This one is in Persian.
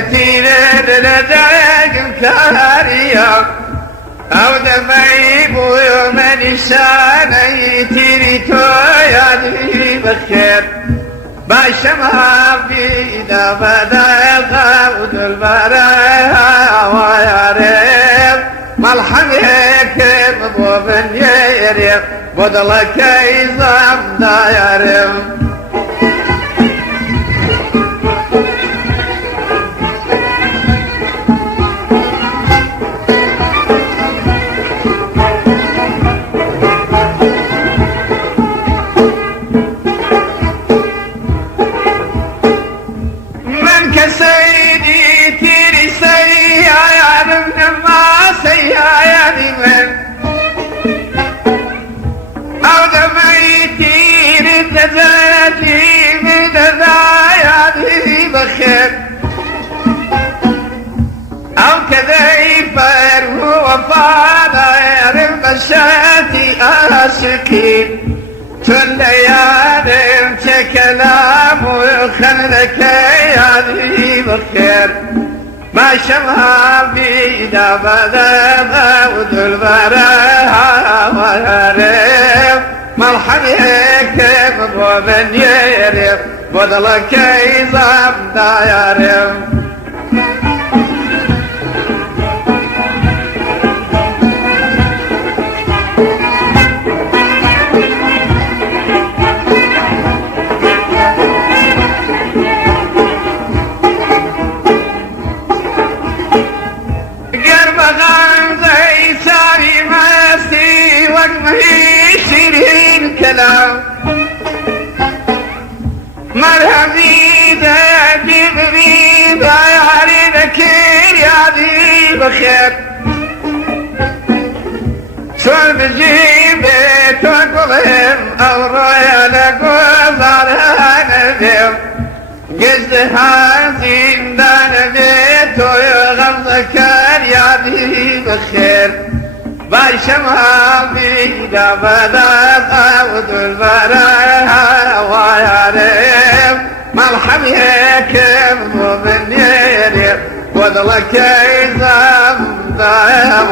تيرد لدعك الكارية أو دمعي بويو من الشاني تيري تويا دي بخير باشمها في دفدا قود البرايا وياريب ملحمك بوبن يريب بدلك يزام دايرب زادي من ذايادي بخير أو كذا يفر وفانا يرم مشاتي آشكين كل ليالي كلام وخلك يادي بخير ما شمها في دابدا ود البراها ويارم مرحبك بوبن يريب بدلك يزام دايرب قربغان زي ساري ماستي وقمهي شيرين كلام مرحبي ده جبريل يا عليك يا ذي بخير شو بجيبي تقولهم او رويا لقوزار هنبيم قصدها زندان بيتو يغمزك يا ذي بخير باشمها في دبدا قود البرايا وياريب مرحبك بوبن يريب بدلك يزام دايم